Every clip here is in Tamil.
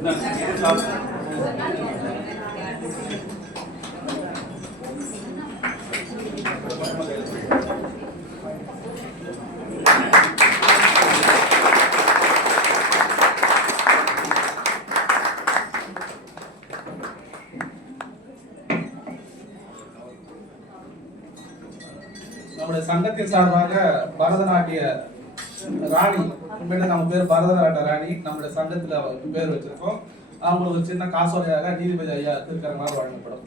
Não, não. நம்முடைய சங்கத்தின் சார்பாக பரதநாட்டிய ராணி உண்மையில நம்ம பேர் பரதநாட்ட ராணி நம்முடைய சங்கத்துல அவருக்கு பேர் வச்சிருக்கோம். அவங்களுக்கு ஒரு சின்ன காசோலையாக நீதிபதி ஐயா திருக்கரங்களால் வழங்கப்படும்.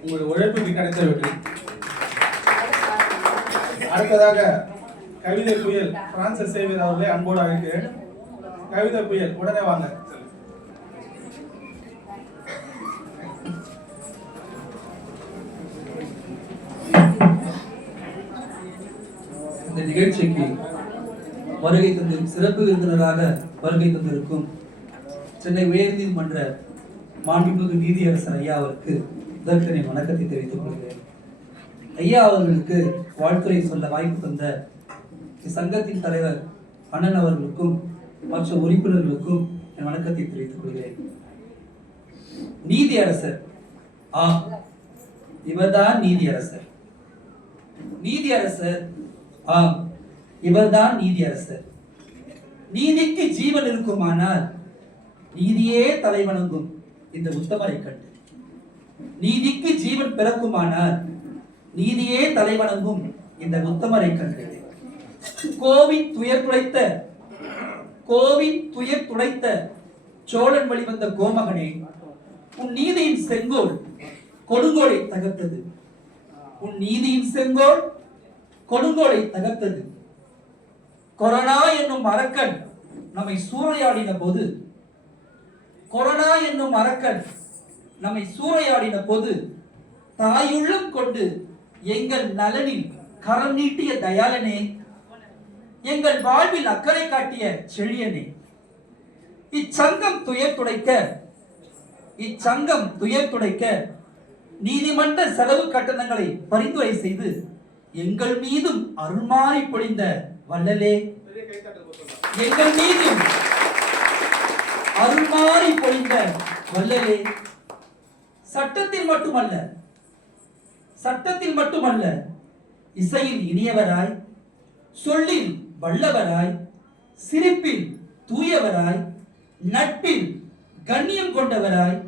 உங்களுடைய உழைப்புக்கு கிடைத்த வெற்றி. அடுத்ததாக கவிதை புயல் பிரான்சிஸ் சேவியர் அவர்களே அன்போடு அழைக்கிறேன். கவிதை புயல் உடனே வாங்க. நிகழ்ச்சிக்கு வருகை தந்து சிறப்பு விருந்தினராக வருகை தந்திருக்கும் சென்னை உயர்நீதிமன்ற மாண்புமிகு நீதியரசர் ஐயா அவருக்கு இதற்கு என் வணக்கத்தை தெரிவித்துக் கொள்கிறேன். ஐயா அவர்களுக்கு வாழ்த்துரை சொல்ல வாய்ப்பு தந்த இச்சங்கத்தின் தலைவர் அண்ணன் அவர்களுக்கும் மற்ற உறுப்பினர்களுக்கும் என் வணக்கத்தை தெரிவித்துக் கொள்கிறேன். நீதியரசர் ஆ இவர்தான் நீதியரசர். நீதியரசர் ஆம் இவர்தான் நீதியரசர். நீதிக்கு ஜீவன் இருக்குமானால் நீதியே தலைவணங்கும் இந்த உத்தமரை கண்டு. நீதிக்கு ஜீவன் பிறக்குமானால் நீதியே தலைவணங்கும் இந்த உத்தமரை கண்டு. கோவின் துயர் துடைத்த கோவின் துயர் துடைத்த சோழன் வழிவந்த கோமகனே உன் நீதியின் செங்கோல் கொடுங்கோலை தகர்த்தது. உன் நீதியின் செங்கோல் கொடுங்கோலை தகர்த்தது. கொரோனா என்னும் அரக்கன் நம்மை சூறையாடின போது கொரோனா என்னும் அரக்கன் நம்மை சூறையாடின போது தாயுள்ளம் கொண்டு எங்கள் நலனில் கரம் நீட்டிய தயாளனே எங்கள் வாழ்வில் அக்கறை காட்டிய செழியனே. இச்சங்கம் துயர் துடைக்க இச்சங்கம் துயர் துடைக்க நீதிமன்ற செலவு கட்டணங்களை பரிந்துரை செய்து எங்கள் மீதும் அருள்மாறி பொழிந்த வள்ளலே. எங்கள் மீதும் அருள்மாறி பொழிந்த வள்ளலே. சட்டத்தில் மட்டுமல்ல சட்டத்தில் மட்டுமல்ல இசையில் இனியவராய் சொல்லில் வல்லவராய் சிரிப்பில் தூயவராய் நட்பில் கண்ணியம் கொண்டவராய்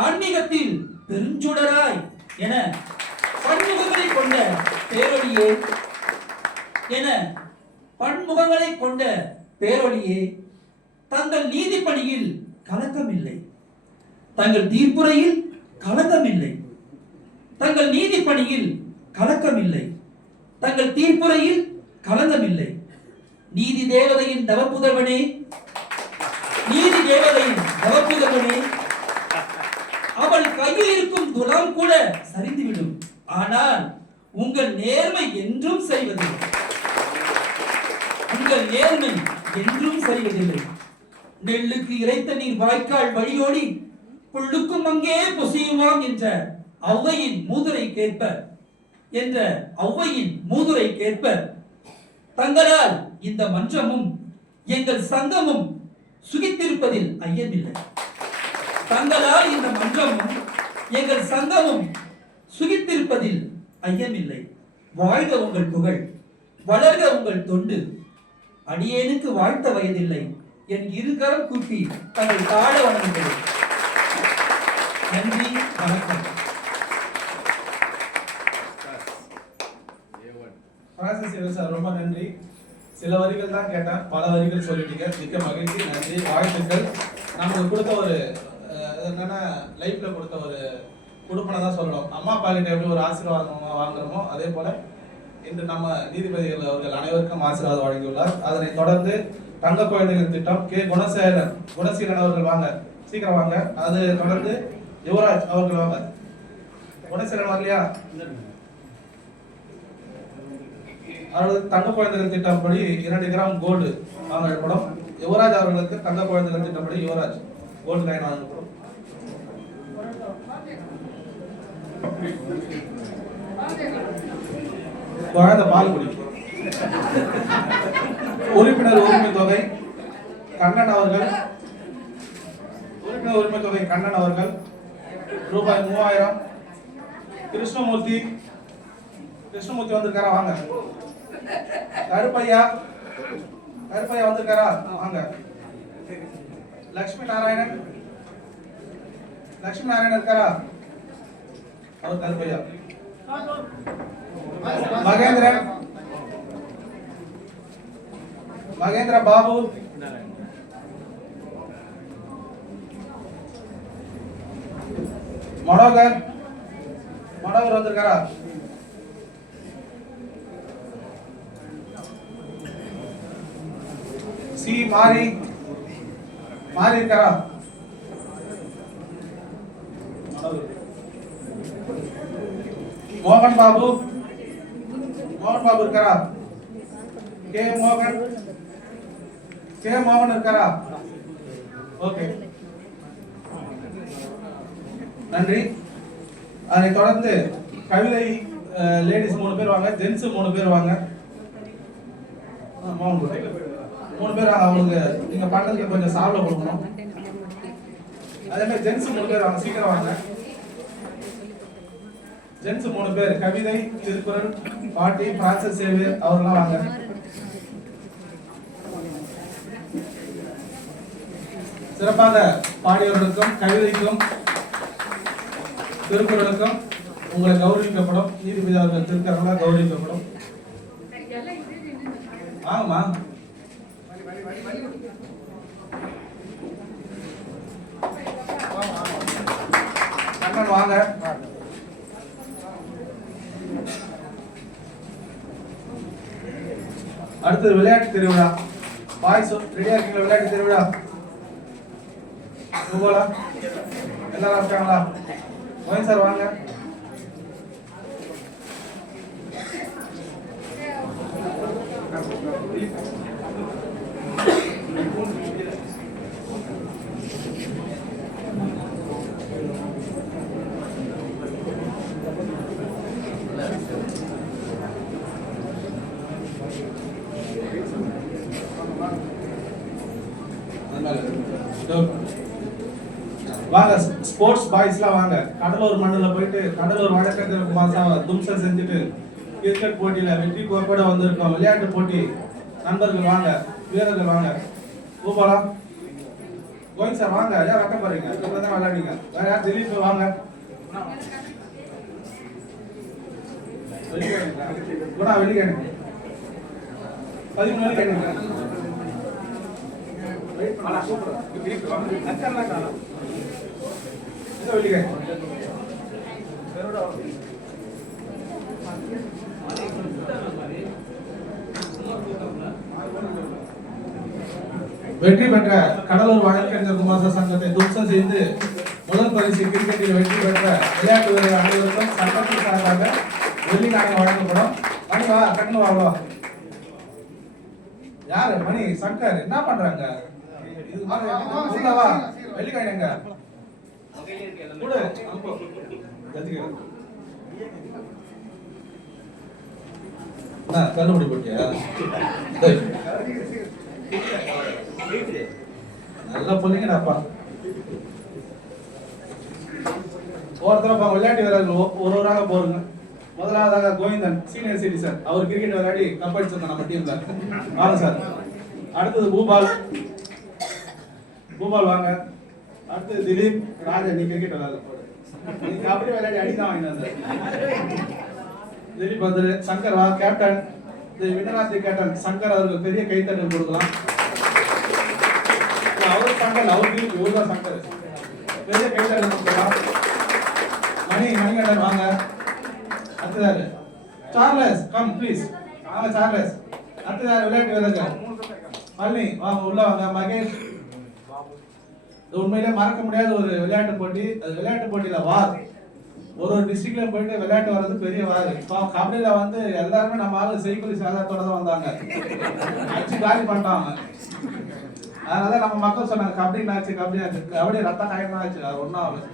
ஆன்மீகத்தில் பெருஞ்சுடராய் என பன்முகங்களை கொண்ட பேரொழியே என பன்முகங்களை கொண்ட பேரொழியே தங்கள் நீதிப்பணியில் கலக்கமில்லை. தங்கள் தீர்ப்புரையில் கலக்கமில்லை. தங்கள் நீதிப்பணியில் கலக்கமில்லை. தங்கள் தீர்ப்புரையில் கலங்கமில்லை நீதி தேவதையின் தவப்புதல்வனே. நீதி தேவதையின் தவப்புதல்வனே. அவள் கையில் இருக்கும் துலாம் கூட சரிந்துவிடும். ஆனால் உங்கள் நேர்மை என்றும் செய்வதில்லை உங்கள் நேர்மை என்றும் சரிவதில்லை. நெல்லுக்கு இறைத்த நீர் வாய்க்கால் வழியோடி புள்ளுக்கும் அங்கே பொசியுமாம் என்ற ஔவையின் மூதுரை கேட்ப என்ற ஔவையின் மூதுரை கேட்ப தங்களால் இந்த மன்றமும் எங்கள் சங்கமும் சுகித்திருப்பதில் ஐயமில்லை. தங்களால் இந்த மன்றமும் எங்கள் சங்கமும் சுகித்திருப்பதில் ஐயமில்லை. வாழ்க உங்கள் புகழ் வளர்க உங்கள் தொண்டு அடியேனுக்கு வாழ்த்த வயதில்லை. என் இருகரம் கூப்பி தங்கள் தாழ வணங்குகிறேன். நன்றி வணக்கம். பிரான்சிஸ் சார் ரொம்ப நன்றி. சில வரிகள் தான் கேட்டேன் பல வரிகள் சொல்லிட்டீங்க. மிக்க மகிழ்ச்சி நன்றி வாழ்த்துக்கள். நமக்கு கொடுத்த ஒரு என்னன்னா லைஃப்ல கொடுத்த ஒரு கொடுப்பனை தான் சொல்லணும். அம்மா அப்பா கிட்ட எப்படி ஒரு ஆசீர்வாதம் வாங்குறோமோ அதே போல இன்று நம்ம நீதிபதிகள் அவர்கள் அனைவருக்கும் ஆசீர்வாதம் வழங்கியுள்ளார். அதனை தொடர்ந்து தங்க குழந்தைகள் திட்டம். கே. குணசேகரன் குணசீலன் அவர்கள் வாங்க. சீக்கிரம் வாங்க. அது தொடர்ந்து யுவராஜ் அவர்கள் வாங்க. குணசீலன் வரலையா? அதாவது தங்க குழந்தைகள் திட்டம் படி இரண்டு கிராம் கோல்டு வழங்கப்படும் யுவராஜ் அவர்களுக்கு தங்க குழந்தைகள் திட்டப்படி யுவராஜ் கோல்டு காயின் வாங்கப்படும் குழந்தை பால் குடிக்கும். உறுப்பினர் உரிமை தொகை கண்ணன் அவர்கள். உறுப்பினர் உரிமை தொகை கண்ணன் அவர்கள். ரூபாய் மூவாயிரம். கிருஷ்ணமூர்த்தி. கிருஷ்ணமூர்த்தி வந்திருக்காரா? வாங்க. கருப்பையா. கருப்பையா வந்திருக்காரா? வாங்க. லக்ஷ்மி நாராயணன். லக்ஷ்மி நாராயணன் இருக்காரா? அவர் கருப்பையா. महेंद्र महेंद्र बाबू मड़ोगर मड़ोगर अंदर करा सी मारी मारी करा மோகன் பாபு. மோகன் பாபு இருக்காரா? கே மோகன். கே மோகன் இருக்காரா? ஓகே. நன்றி. அதை தொடர்ந்து கவிதை லேடிஸ் மூணு பேர் வாங்க. ஜென்ஸ் மூணு பேர் வாங்க. மோகன் மூணு பேர் அவங்களுக்கு நீங்க பண்றதுக்கு கொஞ்சம் சாப்பிட கொடுக்கணும். அதே மாதிரி ஜென்ஸ் மூணு பேர் வாங்க. சீக்கிரம் வாங்க. ஜென்ஸ் மூணு பேர் கவிதை திருக்குறள் பாட்டி பிரான்சஸ் சேவியர் அவர்லாம் வாங்க. சிறப்பாக பாடியவர்களுக்கும் கவிதைக்கும் திருக்குறளுக்கும் உங்களை கௌரவிக்கப்படும். நீதிபதி அவர்கள் திருக்கரங்களாக கௌரவிக்கப்படும். ஆமா. வாங்க. அடுத்தது விளையாட்டு திருவிழா. பாய்ஸ் ரெடியா இருக்கீங்களா? விளையாட்டு திருவிழா? போகலா எல்லாரும் இருக்காங்களா மோகன் சார் வாங்க. வாங்க ஸ்போர்ட்ஸ் பாய்ஸ்லாம் வாங்க. கடலூர் மண்ணில் போயிட்டு கடலூர் வழக்கறிஞர் மாசம் தும்சம் செஞ்சுட்டு கிரிக்கெட் போட்டியில வெற்றி கோப்போட வந்திருக்கோம். விளையாட்டு போட்டி. நண்பர்கள் வாங்க வீரர்கள் வாங்க. பூபாலம் கோவிந்த் சார் வாங்க. யார் ரக்க போறீங்க? இவங்க தான் விளையாடுங்க வேற யார் திலீப் வாங்க? குணா வெளிக்கேடு. பதிமூணு இந்த வெளிக்கேடு வெற்றி பெற்ற கடலூர் வழக்கறிஞர் குமாச சங்கத்தை தும்சம் செய்து முதல் பரிசு கிரிக்கெட்டில் வெற்றி பெற்ற விளையாட்டு வீரர் அனைவருக்கும் சட்டத்தின் சார்பாக வெள்ளி நாணயம் வழங்கப்படும். மணி வா கண்ணு வாவோ யாரு? மணி சங்கர் என்ன பண்றாங்க? இது மாதிரி உள்ள வா வெள்ளி காயினங்க கொடு அனுப்பு. போட்டியா? டேய். பொண்ணுங்கடாப்பா. ஒருத்தர விளையாட்டு வீரர்கள் ஒரு ஒருவராக போருங்க முதலாவதாக கோவிந்தன் சீனியர் சிட்டிசன் அவர் கிரிக்கெட் விளையாடி கப் அடிச்சிருந்தோம் நம்ம டீம்ல வாங்க சார். அடுத்தது பூபால். பூபால் வாங்க. அடுத்து திலீப் ராஜா நீ கிரிக்கெட் விளையாட போடு நீ கபடி விளையாடி அடிதான் வாங்கிட்டு திலீப் வந்து சங்கர் வா கேப்டன் இந்த வினராசி கேப்டன் சங்கர் அவருக்கு பெரிய கைத்தட்டல் கொடுக்கலாம். அவர் சங்கர் அவர் திலீப் இவர் தான் சங்கர். பெரிய கைத்தட்டல் கொடுக்கலாம். மணி மணிகண்டன் வாங்க. அடுத்ததாரு சார்லஸ் கம் ப்ளீஸ் வாங்க சார்லஸ். அடுத்ததாரு விளையாட்டு வீரர்கள். பழனி வாங்க உள்ள வாங்க. மகேஷ். உண்மையிலே மறக்க முடியாத ஒரு விளையாட்டு போட்டி. அது விளையாட்டு போட்டியில வார். ஒரு ஒரு டிஸ்ட்ரிக்ட்ல போயிட்டு விளையாட்டு வர்றது பெரிய வார். இப்போ கபடியில வந்து எல்லாருமே நம்ம ஆளு செய்குலி சாதாரத்தோட தான் வந்தாங்க. அடிச்சு காலி பண்ணிட்டாங்க. அதனால நம்ம மக்கள் சொன்னாங்க கபடி ஆச்சு கபடி ஆச்சு கபடி ரத்த காயம் ஆச்சு. அது ஒன்றும் ஆகுது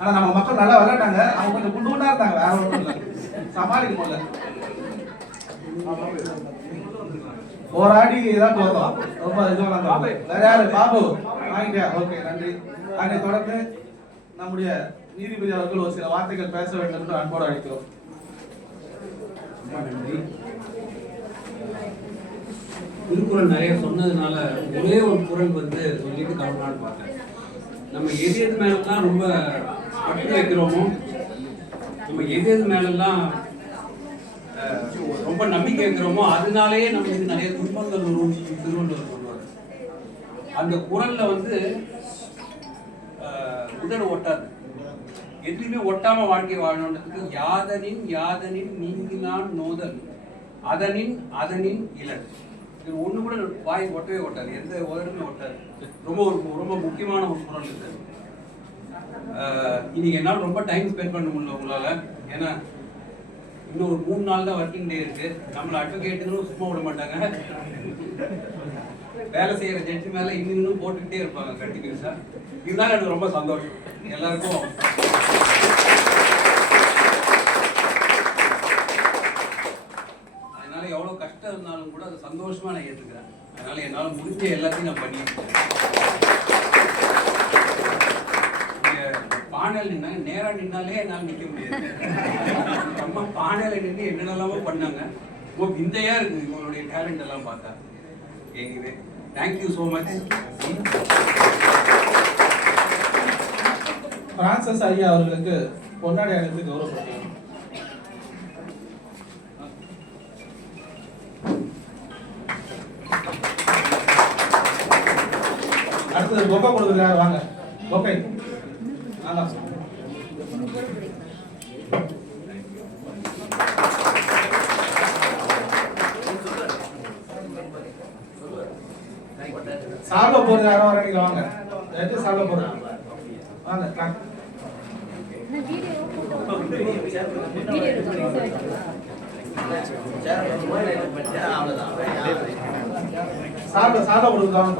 ஆனா நம்ம மக்கள் நல்லா விளையாட்டாங்க. அவங்க கொஞ்சம் குண்டு குண்டா இருந்தாங்க வேற ஒன்றும் இல்லை. சமாளிக்க முடியல. போராடி தான் போதும். ரொம்ப இதுவாக வேற யாரு? பாபு. வாங்கிட்டியா? ஓகே நன்றி. அதை தொடர்ந்து நம்முடைய நீதிபதி அவர்கள் ஒரு சில வார்த்தைகள் பேச வேண்டும் என்று அன்போடு அழைக்கிறோம். நன்றி திருக்குறள் நிறைய சொன்னதுனால ஒரே ஒரு குரல் வந்து சொல்லிட்டு கிளம்பலான்னு பார்த்தேன் நம்ம எது எது மேலாம் ரொம்ப பட்டு வைக்கிறோமோ நம்ம எது எது மேலாம் ரொம்ப நம்பிக்கை இருக்கிறோமோ அதனாலேயே நமக்கு நிறைய துன்பங்கள் வரும் திருவள்ளுவர் சொல்லுவார். அந்த குரலில் வந்து உதடு ஒட்டாது. எதுலையுமே ஒட்டாம வாழ்க்கை வாழணுன்றதுக்கு யாதனின் யாதனின் நீங்கினான் நோதல். அதனின் அதனின் இலன். இது ஒண்ணு கூட வாய் ஒட்டவே ஒட்டாது. எந்த உதடுமே ஒட்டாது. ரொம்ப ஒரு ரொம்ப முக்கியமான ஒரு குரல் இது. இன்னைக்கு என்னால் ரொம்ப டைம் ஸ்பெண்ட் பண்ண முடியல உங்களால. ஏன்னா இன்னும் ஒரு மூணு நாள் தான் ஒர்க்கிங் டே இருக்கு. நம்மளை அட்வொகேட்டுங்களும் சும்மா விட மாட்டாங்க. வேலை செய்யற ஜட்ஜி மேல இன்னும் இன்னும் போட்டுக்கிட்டே இருப்பாங்க கண்டினியூஸா இதுதான் எனக்கு ரொம்ப சந்தோஷம். எல்லாருக்கும் அதனால எவ்வளவு கஷ்டம் இருந்தாலும் கூட அதை சந்தோஷமா நான் ஏற்றுக்கிறேன் அதனால என்னால முடிஞ்ச எல்லாத்தையும் நான் பண்ணியிருக்கேன் பானல் நின்னாங்க. நேரம் நின்னாலே என்னால் நிற்க முடியாது. பானையில நின்று என்னென்னலாமோ பண்ணாங்க. ரொம்ப விந்தையா இருக்கு இவங்களுடைய டேலண்ட் எல்லாம் பார்த்தா. எங்குது thank you so much Francis ஐயா அவர்களுக்கு பொன்னாடை அணிந்து கௌரவப்படுத்துகிறோம். அடுத்தது பொக்கை கொடுக்குறாரு. வாங்க. பொக்கை நல்லா. சாப்பிட போறது யாரோ வரீங்க வாங்க. எடுத்து சாப்பிட போறோம் வாங்க. சாப்பிட சாப்பிட கொடுக்கலாம்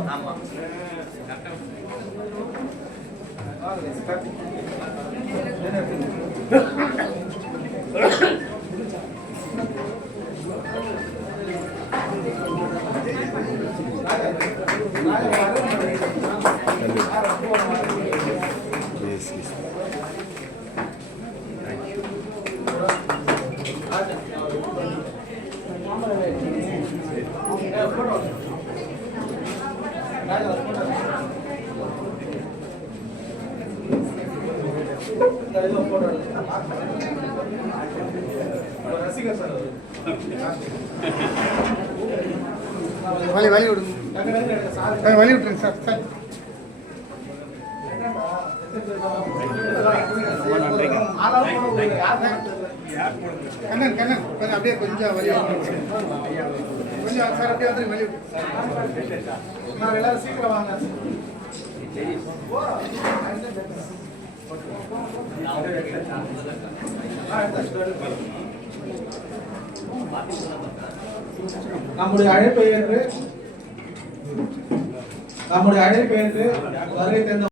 ரசிகர் சார் வழி வழி விடுங்க சார் வழி விட்டுருங்க சார் சார். கண்ணன் கண்ணன் கொஞ்சம் அப்படியே கொஞ்சம் வழி கொஞ்சம் சார் அப்படியே வந்து வழி விட்டு எல்லாரும் சீக்கிரம் வாங்க. நம்முடைய அழைப்பை ஏற்று நம்முடைய அழைப்பை ஏற்று வருகை தந்த